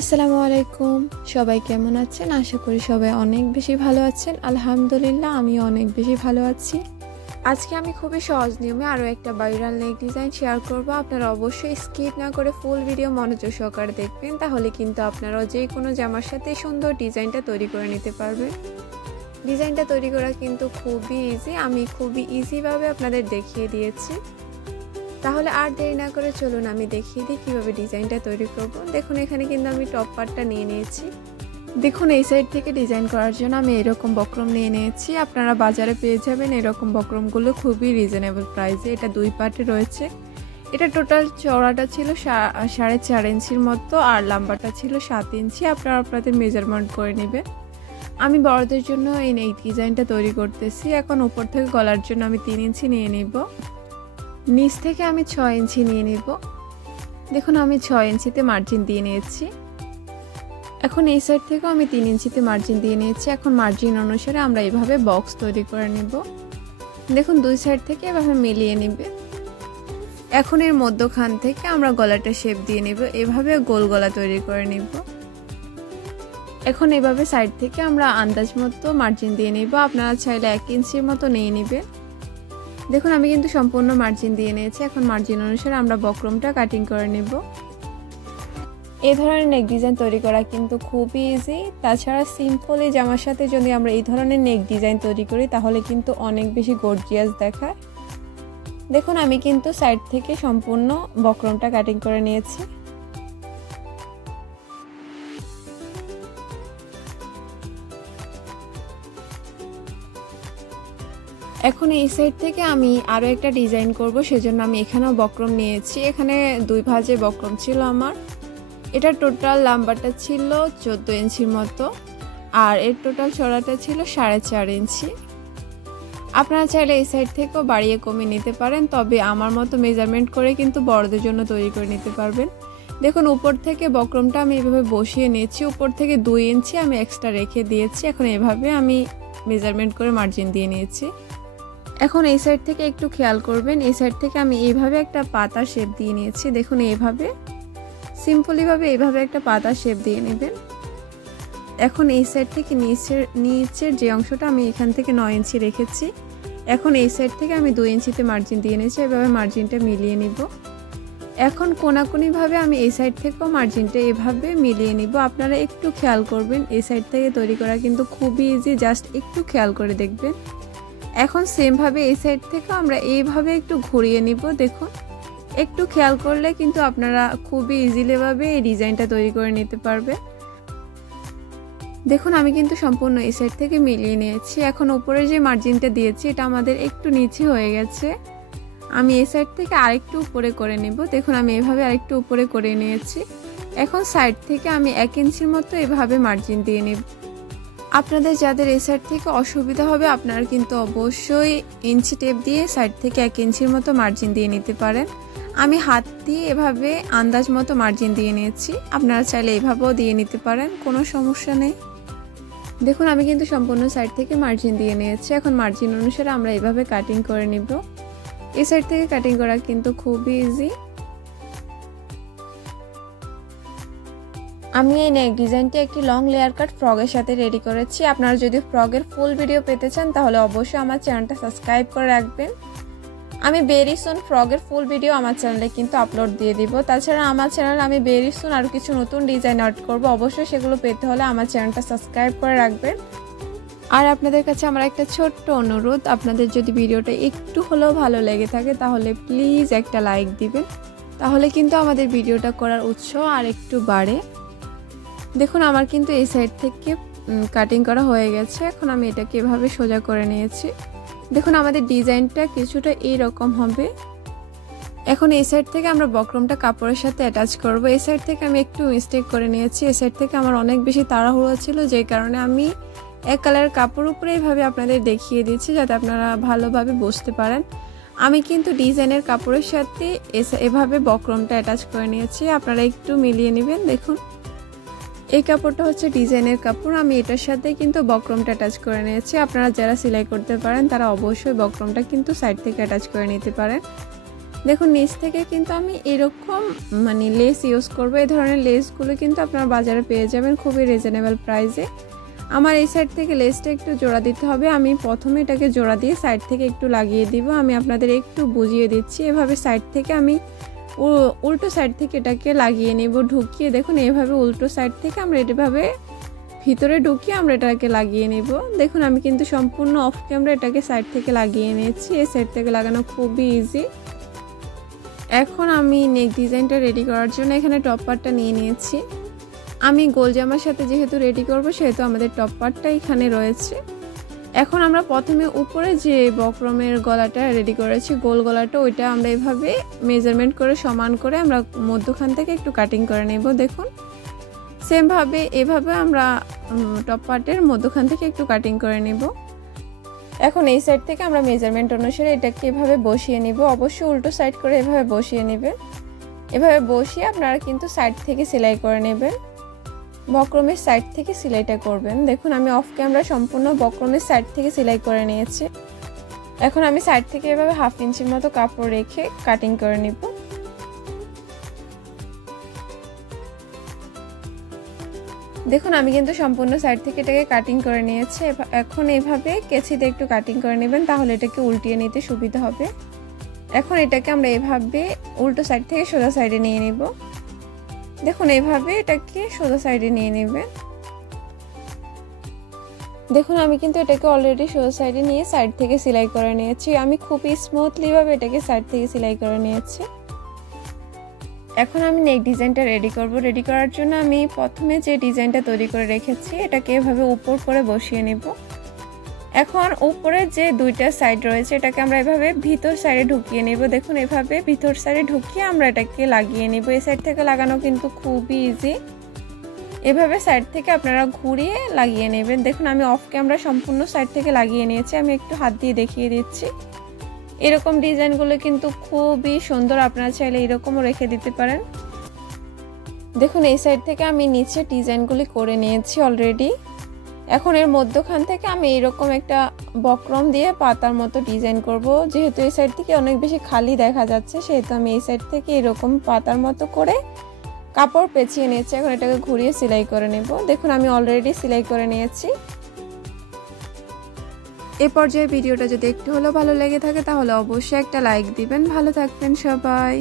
আসসালামু আলাইকুম। সবাই কেমন আছেন? আশা করি সবাই অনেক বেশি ভালো আছেন। আলহামদুলিল্লাহ আমি অনেক বেশি ভালো আছি। আজকে আমি খুবই সহজ নিয়মে আরও একটা ভাইরাল নেক ডিজাইন শেয়ার করব। আপনারা অবশ্যই স্কিপ না করে ফুল ভিডিও মনোযোগ সহকারে দেখবেন, তাহলে কিন্তু আপনারাও যে কোনো জামার সাথে সুন্দর ডিজাইনটা তৈরি করে নিতে পারবেন। ডিজাইনটা তৈরি করা কিন্তু খুবই ইজি, আমি খুবই ইজিভাবে আপনাদের দেখিয়ে দিয়েছি। তাহলে আর দেরি না করে চলুন আমি দেখিয়ে দিই কীভাবে ডিজাইনটা তৈরি করব। দেখুন এখানে কিন্তু আমি টপ পার্টটা নিয়ে নিয়েছি। দেখুন এই সাইড থেকে ডিজাইন করার জন্য আমি এরকম বক্রম নিয়ে নিয়েছি। আপনারা বাজারে পেয়ে যাবেন এরকম বক্রমগুলো খুবই রিজনেবল প্রাইসে। এটা দুই পার্টে রয়েছে। এটা টোটাল চওড়াটা ছিল 4.5 ইঞ্চির মতো আর লম্বাটা ছিল 7 ইঞ্চি। আপনারা আপনাদের মেজারমেন্ট করে নেবেন। আমি বড়দের জন্য এই নেক ডিজাইনটা তৈরি করতেছি। এখন উপর থেকে গলার জন্য আমি 3 ইঞ্চি নিয়ে নেব। নিচ থেকে আমি 6 ইঞ্চি নিয়ে নেব। দেখুন আমি 6 ইঞ্চিতে মার্জিন দিয়ে নিয়েছি। এখন এই সাইড থেকেও আমি 3 ইঞ্চিতে মার্জিন দিয়ে নিয়েছি। এখন মার্জিন অনুসারে আমরা এভাবে বক্স তৈরি করে নেব। দেখুন দুই সাইড থেকে এভাবে মিলিয়ে নেবে। এখন এর মধ্যখান থেকে আমরা গলাটা শেপ দিয়ে নেব। এভাবে গোল গলা তৈরি করে নেব। এখন এভাবে সাইড থেকে আমরা আন্দাজ মতো মার্জিন দিয়ে নেব। আপনারা চাইলে 1 ইঞ্চির মতো নিয়ে নেবেন। দেখুন আমি কিন্তু সম্পূর্ণ মার্জিন দিয়ে নিয়েছি। এখন মার্জিন অনুসারে আমরা বক্রমটা কাটিং করে নেব। এই ধরনের নেক ডিজাইন তৈরি করা কিন্তু খুবই ইজি। তাছাড়া সিম্পলি জামার সাথে যদি আমরা এই ধরনের নেক ডিজাইন তৈরি করি তাহলে কিন্তু অনেক বেশি গর্জিয়াস দেখায়। দেখুন আমি কিন্তু সাইড থেকে সম্পূর্ণ বক্রমটা কাটিং করে নিয়েছি। এখন এই সাইড থেকে আমি আরও একটা ডিজাইন করব, সেজন্য আমি এখানেও বক্রম নিয়েছি। এখানে দুই ভাঁজে বক্রম ছিল আমার। এটা টোটাল লম্বাটা ছিল 14 ইঞ্চির মতো আর এর টোটাল চওড়াটা ছিল 4.5 ইঞ্চি। আপনারা চাইলে এই সাইড থেকেও বাড়িয়ে কমিয়ে নিতে পারেন, তবে আমার মতো মেজারমেন্ট করে কিন্তু বড়দের জন্য তৈরি করে নিতে পারবেন। দেখুন উপর থেকে বক্রমটা আমি এভাবে বসিয়ে নিয়েছি। উপর থেকে 2 ইঞ্চি আমি এক্সট্রা রেখে দিয়েছি। এখন এভাবে আমি মেজারমেন্ট করে মার্জিন দিয়ে নিয়েছি। এখন এই সাইড থেকে একটু খেয়াল করবেন, এই সাইড থেকে আমি এইভাবে একটা পাতা শেপ দিয়ে নিয়েছি। দেখুন এইভাবে সিম্পলিভাবে এইভাবে একটা পাতা শেপ দিয়ে নেবেন। এখন এই সাইড থেকে নিচের যে অংশটা আমি এখান থেকে 9 ইঞ্চি রেখেছি। এখন এই সাইড থেকে আমি 2 ইঞ্চিতে মার্জিন দিয়ে নিয়েছি। এভাবে মার্জিনটা মিলিয়ে নিব। এখন কোনাকুনিভাবে আমি এই সাইড থেকেও মার্জিনটা এভাবে মিলিয়ে নিব। আপনারা একটু খেয়াল করবেন, এই সাইড থেকে তৈরি করা কিন্তু খুবই ইজি, জাস্ট একটু খেয়াল করে দেখবেন। এখন সেমভাবে এই সাইড থেকে আমরা এইভাবে একটু ঘুরিয়ে নিব। দেখুন একটু খেয়াল করলে কিন্তু আপনারা খুবই ইজিলিভাবে এই ডিজাইনটা তৈরি করে নিতে পারবে। দেখুন আমি কিন্তু সম্পূর্ণ এই সাইড থেকে মিলিয়ে নিয়েছি। এখন উপরে যে মার্জিনটা দিয়েছি এটা আমাদের একটু নিচে হয়ে গেছে। আমি এই সাইড থেকে আরেকটু উপরে করে নেব। দেখুন আমি এভাবে আরেকটু উপরে করে নিয়েছি। এখন সাইড থেকে আমি 1 ইঞ্চির মতো এভাবে মার্জিন দিয়ে নেব। আপনাদের যাদের এই সাইড থেকে অসুবিধা হবে আপনারা কিন্তু অবশ্যই ইঞ্চি টেপ দিয়ে সাইড থেকে 1 ইঞ্চির মতো মার্জিন দিয়ে নিতে পারেন। আমি হাত দিয়ে এভাবে আন্দাজ মতো মার্জিন দিয়ে নিয়েছি। আপনারা চাইলে এভাবেও দিয়ে নিতে পারেন, কোনো সমস্যা নেই। দেখুন আমি কিন্তু সম্পূর্ণ সাইড থেকে মার্জিন দিয়ে নিয়েছি। এখন মার্জিন অনুসারে আমরা এভাবে কাটিং করে নিব। এই সাইড থেকে কাটিং করা কিন্তু খুবই ইজি। আমি এই নেক ডিজাইনটি একটি লং লেয়ার কাট ফ্রকের সাথে রেডি করেছি। আপনারা যদি ফ্রকের ফুল ভিডিও পেতে চান তাহলে অবশ্যই আমার চ্যানেলটা সাবস্ক্রাইব করে রাখবেন। আমি ভেরি সুন ফ্রকের ফুল ভিডিও আমার চ্যানেলে কিন্তু আপলোড দিয়ে দিব। তাছাড়া আমার চ্যানেলে আমি ভেরি সুন আরও কিছু নতুন ডিজাইন আর্ট করব। অবশ্যই সেগুলো পেতে হলে আমার চ্যানেলটা সাবস্ক্রাইব করে রাখবেন। আর আপনাদের কাছে আমার একটা ছোট্ট অনুরোধ, আপনাদের যদি ভিডিওটা একটু হলেও ভালো লেগে থাকে তাহলে প্লিজ একটা লাইক দিবেন, তাহলে কিন্তু আমাদের ভিডিওটা করার উৎসাহ আর একটু বাড়ে। দেখুন আমার কিন্তু এই সাইড থেকে কাটিং করা হয়ে গেছে। এখন আমি এটাকে এভাবে সোজা করে নিয়েছি। দেখুন আমাদের ডিজাইনটা কিছুটা এইরকম হবে। এখন এই সাইড থেকে আমরা বক্রমটা কাপড়ের সাথে অ্যাটাচ করব। এই সাইড থেকে আমি একটু মিস্টেক করে নিয়েছি। এই সাইড থেকে আমার অনেক বেশি তাড়াহুড়ো ছিল, যেই কারণে আমি এক কালারের কাপড় উপরে এইভাবে আপনাদের দেখিয়ে দিচ্ছি যাতে আপনারা ভালোভাবে বুঝতে পারেন। আমি কিন্তু ডিজাইনের কাপড়ের সাথে এভাবে বক্রমটা অ্যাটাচ করে নিয়েছি। আপনারা একটু মিলিয়ে নেবেন। দেখুন এই কাপড়টা হচ্ছে ডিজাইনের কাপড়, আমি এটার সাথে কিন্তু বক্রমটা অ্যাটাচ করে নিয়েছি। আপনারা যারা সেলাই করতে পারেন তারা অবশ্যই বক্রমটা কিন্তু সাইড থেকে অ্যাটাচ করে নিতে পারেন। দেখুন নিচ থেকে কিন্তু আমি এরকম মানে লেস ইউজ করব। এই ধরনের লেসগুলো কিন্তু আপনারা বাজারে পেয়ে যাবেন খুবই রিজনেবল প্রাইসে। আমার এই সাইড থেকে লেসটা একটু জোড়া দিতে হবে। আমি প্রথমে এটাকে জোড়া দিয়ে সাইড থেকে একটু লাগিয়ে দিব। আমি আপনাদের একটু বুঝিয়ে দিচ্ছি। এভাবে সাইড থেকে আমি উল্টো সাইড থেকে এটাকে লাগিয়ে নেব, ঢুকিয়ে। দেখুন এইভাবে উল্টো সাইড থেকে আমরা এভাবে ভিতরে ঢুকিয়ে আমরা এটাকে লাগিয়ে নেব। দেখুন আমি কিন্তু সম্পূর্ণ অফ ক্যামেরা এটাকে সাইড থেকে লাগিয়ে নিয়েছি। এই সাইড থেকে লাগানো খুবই ইজি। এখন আমি নেক ডিজাইনটা রেডি করার জন্য এখানে টপ পার্টটা নিয়ে নিয়েছি। আমি গোল জামার সাথে যেহেতু রেডি করব সেহেতু আমাদের টপ পার্টটা এখানে রয়েছে। এখন আমরা প্রথমে উপরে যে বক্রমের গলাটা রেডি করেছি, গোল গলাটা, ওইটা আমরা এভাবে মেজারমেন্ট করে সমান করে আমরা মধ্যখান থেকে একটু কাটিং করে নেব। দেখুন সেমভাবে এভাবে আমরা টপ পার্টের মধ্যখান থেকে একটু কাটিং করে নেব। এখন এই সাইড থেকে আমরা মেজারমেন্ট অনুসারে এটাকে এভাবে বসিয়ে নেব। অবশ্যই উল্টো সাইড করে এভাবে বসিয়ে নেবেন। এভাবে বসিয়ে আপনারা কিন্তু সাইড থেকে সেলাই করে নেবেন, বক্রমের সাইড থেকে সেলাইটা করবেন। দেখুন আমি অফ ক্যামেরা সম্পূর্ণ বক্রমের সাইড থেকে সেলাই করে নিয়েছি। এখন আমি সাইড থেকে এভাবে 1/2 ইঞ্চির মতো কাপড় রেখে কাটিং করে নেব। দেখুন আমি কিন্তু সম্পূর্ণ সাইড থেকে এটাকে কাটিং করে নিয়েছি। এখন এভাবে কেচিতে একটু কাটিং করে নেবেন, তাহলে এটাকে উল্টিয়ে নিতে সুবিধা হবে। এখন এটাকে আমরা এভাবে উল্টো সাইড থেকে সোজা সাইডে নিয়ে নেব। দেখুন এইভাবে এটাকে সোজা সাইডে নিয়ে নেবেন। দেখুন আমি কিন্তু এটাকে অলরেডি সোজা সাইডে নিয়ে সাইড থেকে সেলাই করে নিয়েছি। আমি খুবই স্মুথলি ভাবে এটাকে সাইড থেকে সেলাই করে নিয়েছি। এখন আমি নেক ডিজাইনটা রেডি করব। রেডি করার জন্য আমি প্রথমে যে ডিজাইনটা তৈরি করে রেখেছি এটাকে এভাবে উপর করে বসিয়ে নেব। এখন উপরে যে দুইটা সাইড রয়েছে এটাকে আমরা এভাবে ভিতর সাইডে ঢুকিয়ে নেব। দেখুন এভাবে ভিতর সাইডে ঢুকিয়ে আমরা এটাকে লাগিয়ে নেব। এই সাইড থেকে লাগানো কিন্তু খুবই ইজি। এভাবে সাইড থেকে আপনারা ঘুরিয়ে লাগিয়ে নেবেন। দেখুন আমি অফ ক্যামেরা সম্পূর্ণ সাইড থেকে লাগিয়ে নিয়েছি। আমি একটু হাত দিয়ে দেখিয়ে দিচ্ছি। এরকম ডিজাইনগুলো কিন্তু খুবই সুন্দর, আপনারা চাইলে এরকমও রেখে দিতে পারেন। দেখুন এই সাইড থেকে আমি নিচে ডিজাইনগুলি করে নিয়েছি অলরেডি। এখন এর মধ্যখান থেকে আমি এরকম একটা বক্রম দিয়ে পাতার মতো ডিজাইন করব। যেহেতু এই সাইড থেকে অনেক বেশি খালি দেখা যাচ্ছে সেহেতু আমি এই সাইড থেকে এরকম পাতার মতো করে কাপড় পেঁচিয়ে নিয়েছি। এখন এটাকে ঘুরিয়ে সেলাই করে নেব। দেখুন আমি অলরেডি সেলাই করে নিয়েছি। এই পর্যায়ে ভিডিওটা যদি একটু হলেও ভালো লেগে থাকে তাহলে অবশ্যই একটা লাইক দিবেন। ভালো থাকবেন সবাই।